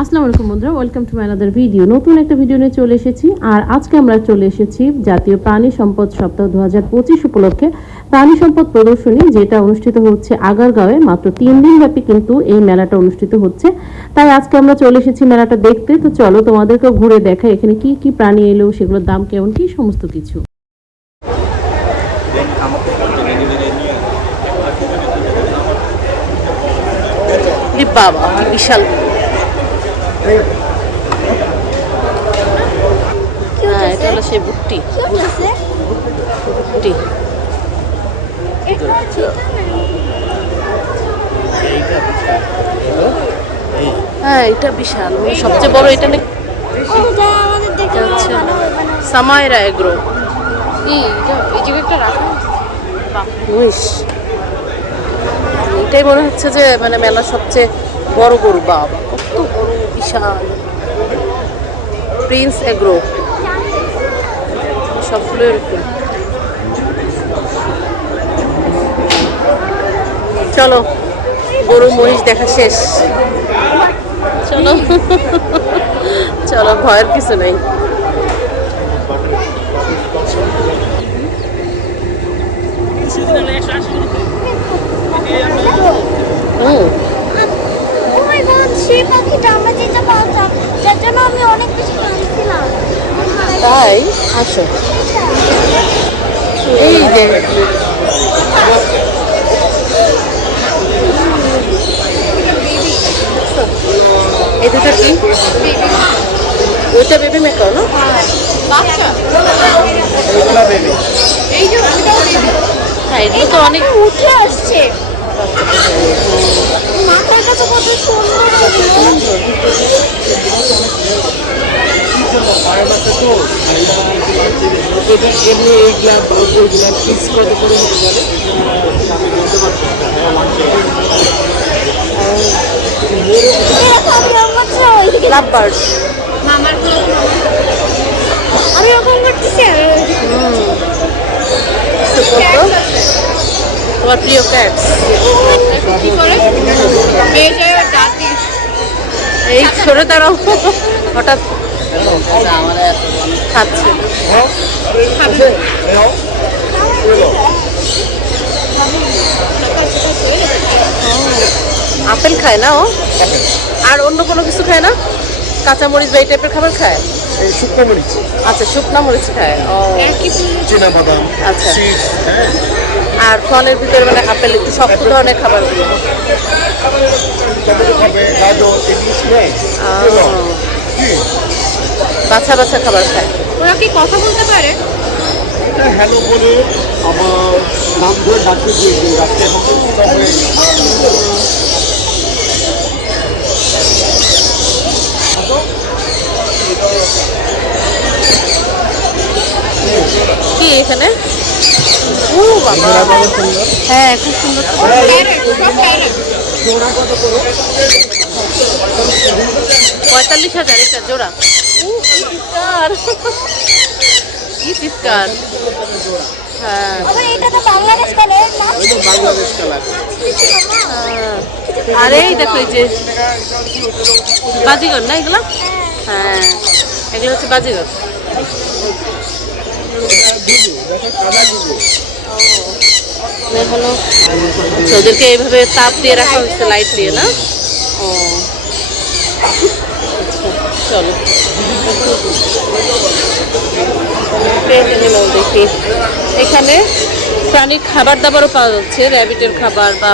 আসসালামু আলাইকুম বন্ধুরা ওয়েলকাম টু মাই ভিডিও নতুন একটা ভিডিও নিয়ে চলে এসেছি, আর আজকে আমরা চলে এসেছি জাতীয় প্রাণী সম্পদ সপ্তাহ দু হাজার পঁচিশ উপলক্ষে প্রাণী সম্পদ প্রদর্শনী, যেটা অনুষ্ঠিত হচ্ছে আগারগাঁওয়ে। মাত্র তিন দিন ব্যাপী কিন্তু এই মেলাটা অনুষ্ঠিত হচ্ছে। তাই আজকে আমরা চলে এসেছি মেলাটা দেখতে। তো চলো তোমাদেরকেও ঘুরে দেখা এখানে কি কি প্রাণী এলো, সেগুলোর দাম কেমন, কি সমস্ত কিছু। বাবা, বিশাল। হ্যাঁ এটা হলো সেই বুকটি বুকটি হ্যাঁ এটা বিশাল। মানে সবচেয়ে বড় এটা নাকি? এগ্রো। এটাই মনে হচ্ছে যে মানে মেলার সবচেয়ে বড় গরু বাবা বিশাল। প্রিন্স এগ্রো সবগুলো এরকম। চলো, গরু মহিষ দেখা শেষ। চলো। চলো, ভয়ের কিছু নেই। হুম। পাখিটা আমরা যেটা যার জন্য আমি অনেক বেশি কাঁদছিলাম তাই? আসো এই যে। এই দুটো কি? ওইটা বেবি মেকার না? বাচ্চা? হ্যাঁ এগুলো তো অনেক উঠে আসছে। মাথার কাছে কত সুন্দর এগুলো। এমনি এইগুলা ওইগুলা ফিক্স কত করে হতে পারে আমি ওরকম করতেছি তোমার প্রিয় ক্যাটস এই সরে দাঁড়াও হঠাৎ খাচ্ছে। আপেল খায় না ও? আর অন্য কোনো কিছু খায় না? কাঁচামরিচ বা এই টাইপের খাবার খায়? এই শুকনো মরিচ। আচ্ছা শুকনো মরিচ খায়। ও। চীনা বাদাম আচ্ছা। আর ফলের ভিতরে মানে আপেল একটু শক্ত ধরনের খাবার বাছা বাছা খাবার খায়। ওরা কি কথা বলতে পারে? হ্যালো বলে আমার নাম ধরে ডাকতে দিয়ে রাখতে রাত্রে এখন তো তবে কি এখানে ও বাবা হ্যাঁ খুব সুন্দর। পঁয়তাল্লিশ হাজার এটা জোড়া। ও, কি চিৎকার কি চিৎকার হ্যাঁ। আবার এটা তো বাংলাদেশ কালের না? এটা বাংলাদেশ কালার হ্যাঁ। আরে এই দেখো এই যে বাজিগর না এগুলো? হ্যাঁ। এগুলো হচ্ছে বাজিগর। ওদেরকে এইভাবে তাপ দিয়ে রাখা হচ্ছে লাইট দিয়ে না ও চলো দেখি এখানে প্রাণীর খাবার দাবারও পাওয়া যাচ্ছে র্যাবিটের খাবার বা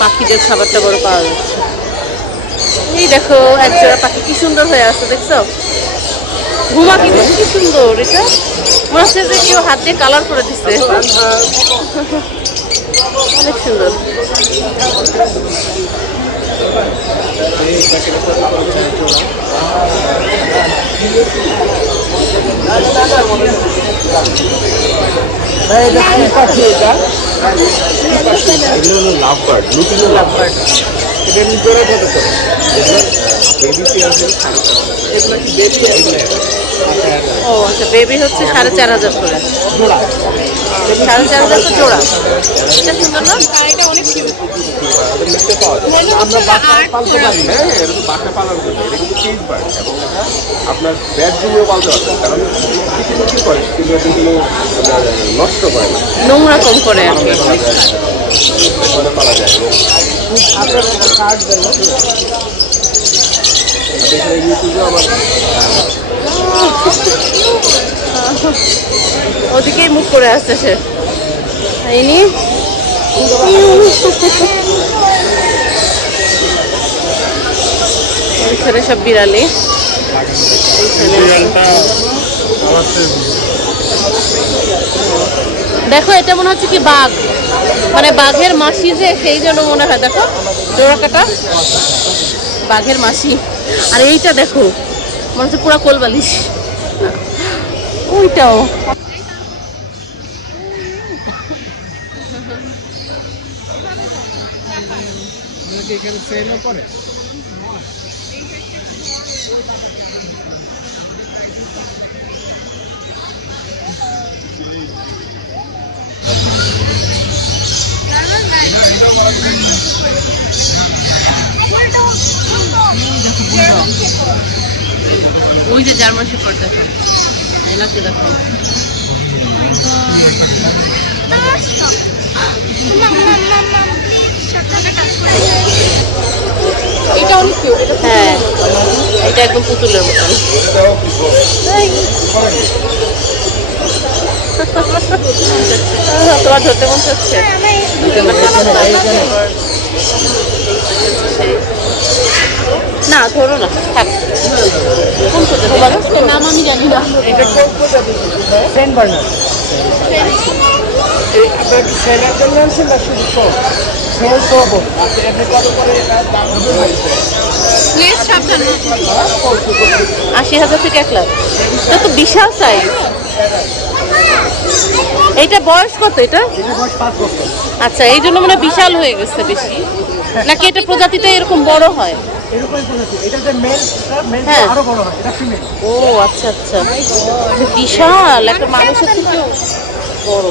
পাখিদের খাবার দাবারও পাওয়া যাচ্ছে। এই দেখো, একজোড়া পাখি কি সুন্দর হয়ে আছে, দেখছ? ঘুমা কি কি সুন্দর এটা। মনে হচ্ছে যে কেউ হাত দিয়ে কালার করে দিচ্ছে অনেক সুন্দর। Love bird lutino love bird জোড়া কত করে বেবি এগুলো কি বেবি ও আচ্ছা বেবি হচ্ছে সাড়ে চার হাজার করে। জোড়া। সাড়ে চার হাজার তো জোড়া। এটা সুন্দর না? অনেক আমরা বাসায় পালতে পারি হ্যাঁ এটা তো বাসায় পালন করতে এটা কিন্তু কেজ বার্ড এবং এটা আপনার বেডরুমেও পালতে পারবেন কারণ কিছু কিছু করে কিন্তু এগুলো আপনার নষ্ট করে না। নোংরা কম করে আর কি। পালা যায় একটা ওদিকেই মুখ করে আসছে সে। সব বিড়ালি। দেখো এটা মনে হচ্ছে কি বাঘ। মানে বাঘের মাসি যে, সেই জন্য মনে হয়, দেখো জোড়া কাটা বাঘের মাসি। আর এইটা দেখো, মনে হচ্ছে পুরা কোলবালিশ। ওইটাও। ওই যে জার্মান শেফার্ড দেখো। এলাকে দেখো এটা অনেক হ্যাঁ। এটা একদম পুতুলের মতন। তোমার ধরতে মন চাচ্ছে? না ধরো না থাক। কোন নাম আমি জানি না। সেন্ট বার্নার আপনার কি সেলের জন্য আনছেন না শুধু সব সেল সব। আপনি কত করে দাম হবে আশি হাজার থেকে এক লাখ। এটা তো বিশাল সাইজ এইটা বয়স কত এটা? এটা বয়স পাঁচ বছর। আচ্ছা এই জন্য মানে বিশাল হয়ে গেছে বেশি। নাকি এটা প্রজাতিটা এরকম বড় হয়? এরকমই প্রজাতি এটা যে মেল মেল হ্যাঁ। আরও বড় হয় এটা ফিমেল ও আচ্ছা আচ্ছা। বিশাল একটা মানুষের থেকে বড়।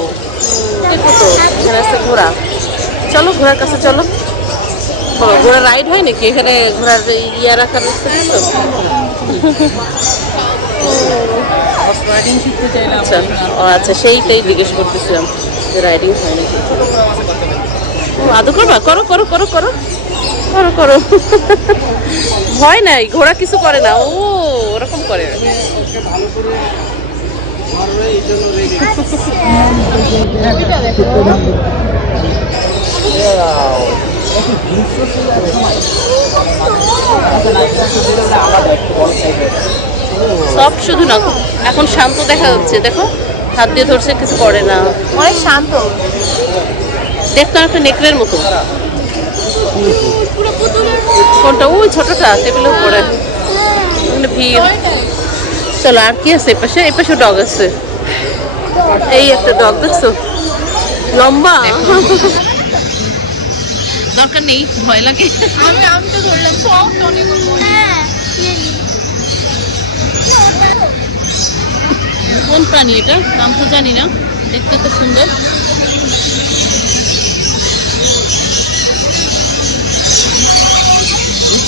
দেখো তো এখানে আছে ঘোড়া। চলো ঘোড়ার কাছে চলো। বলো ঘোড়া রাইড হয় নাকি? এখানে ঘোড়ার ইয়া রাখার ব্যবস্থা দিছো? আচ্ছা ও আচ্ছা সেইটাই জিজ্ঞেস করতেছিলাম যে রাইডিং হয় নাকি? ও আদৌ করবা? করো করো করো করো। করো করো। ভয় নাই ঘোড়া কিছু করে না। ও ওরকম করে। সব শুধু না এখন শান্ত দেখা যাচ্ছে দেখো। হাত দিয়ে ধরছে কিছু করে না। অনেক শান্ত। দেখতে একটা নেকড়ের মতো। কোনটা? ওই ছোটটা টেবিলের উপরে। ওখানে ভিড়। চলো আর কি আছে এপাশে এপাশে ডগ আছে। এই একটা ডগ দেখছ? লম্বা। দরকার নেই ভয় লাগে। আমি আমি তো ধরলাম। অনেক কোন প্রাণী এটা? নাম তো জানি না। দেখতে তো সুন্দর।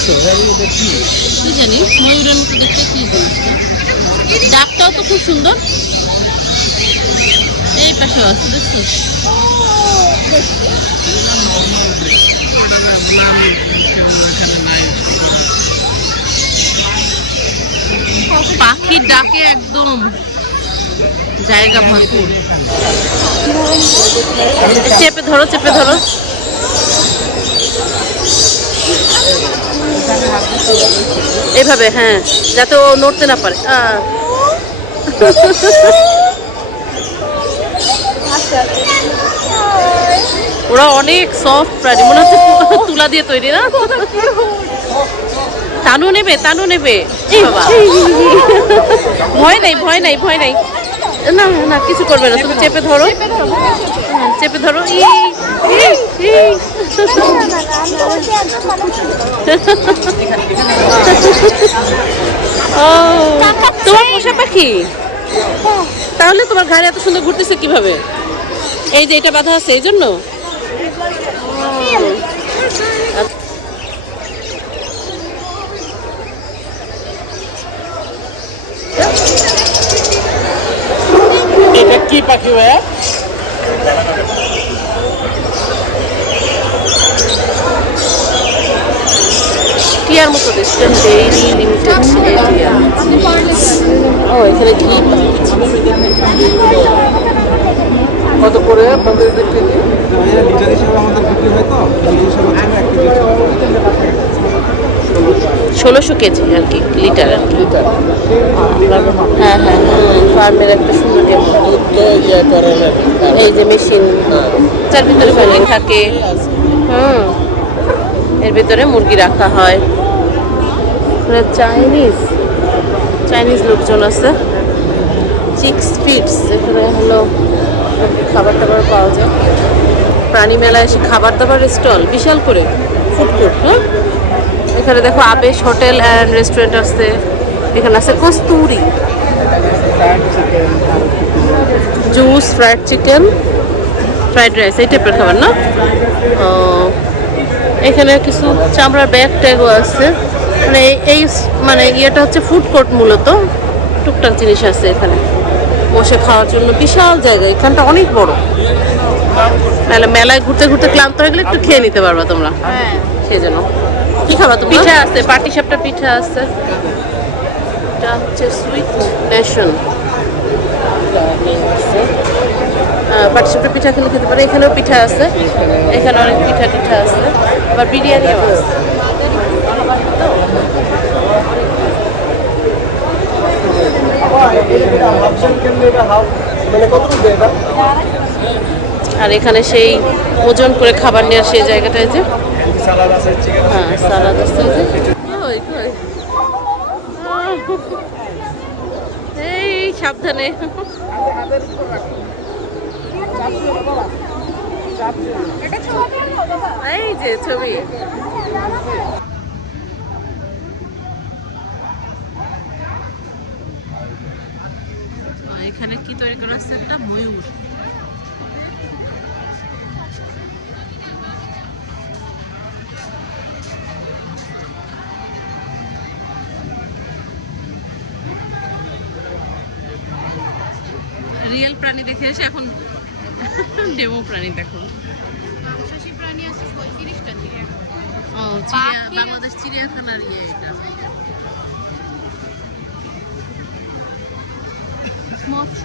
কি জানি, ময়ূরের দেখতে কি জিনিসটা ডাকটাও তো খুব সুন্দর। এই পাশে আছে, দেখছ? পাখির ডাকে একদম জায়গা ভরপুর। চেপে ধরো চেপে ধরো। এভাবে হ্যাঁ যাতে ও নড়তে না পারে। ওরা অনেক সফট প্রাণী মনে হচ্ছে তুলা দিয়ে তৈরি না? তানু নেবে তানু নেবে। ভয় নাই ভয় নাই ভয় নাই। না না কিছু করবে না তুমি চেপে ধরো। হ্যাঁ, চেপে ধরো। ও তোমার পোষা পাখি? তাহলে তোমার ঘাড়ে এত সুন্দর ঘুরতেছে কীভাবে? এই যে এটা বাধা আছে এই জন্য? কি পাখি ভাইয়া? টিয়ার মতো দেখছেন ডেইরি লিমিটেড এরিয়া ও এখানে কি কত করে আপনাদের হিসেবে আমাদের বিক্রি হয় তো এই হিসেবে হচ্ছে না, এক কেজি হিসেবে ষোলোশো কেজি আর কি লিটার আর কি। হ্যাঁ হ্যাঁ ফার্মের একটা সুন্দর ডেমো ইয়ে এই যে মেশিন। যার ভিতরে ফ্যামিলি থাকে। হুম। এর ভিতরে মুরগি রাখা হয়। চাইনিজ চাইনিজ লোকজন আছে। চিক্স ফিটস এখানে হলো খাবার দাবার পাওয়া যায়। প্রাণী মেলায় এসে খাবার দাবার স্টল বিশাল করে। ফুড কোর্ট হ্যাঁ? এখানে দেখো আবেশ হোটেল অ্যান্ড রেস্টুরেন্ট আছে। এখানে আছে Kasturi. Juice fried chicken fried rice এই টাইপের খাবার না? এখানে কিছু চামড়ার ব্যাগ ট্যাগও আছে। মানে এই- এই মানে ইয়েটা হচ্ছে ফুড কোর্ট মূলত। টুকটাক জিনিস আছে এখানে। বসে খাওয়ার জন্য বিশাল জায়গা। এখানটা অনেক বড়। তাহলে মেলায় ঘুরতে ঘুরতে ক্লান্ত হয়ে গেলে একটু খেয়ে নিতে পারবা তোমরা। সেই জন্য। কি খাবা পিঠা আছে পাটি সাপটা পিঠা আছে। এটা হচ্ছে সুইট পিঠা খেলে খেতে পারে। এখানেও পিঠা আছে। এখানে অনেক পিঠা টিঠা আছে। আবার বিরিয়ানিও আছে। আর এখানে সেই ওজন করে খাবার নেওয়ার সেই জায়গাটায় যে। সালাদ আছে চিকেন হ্যাঁ সালাদ আছে। কই? এই সাবধানে। এই যে ছবি। এখানে কি তৈরি করা হচ্ছে? একটা ময়ূর। প্রাণী দেখে এসে এখন ডেমো প্রাণী দেখো। বাংলাদেশ চিড়িয়াখানার ইয়ে এটা। মৎস্য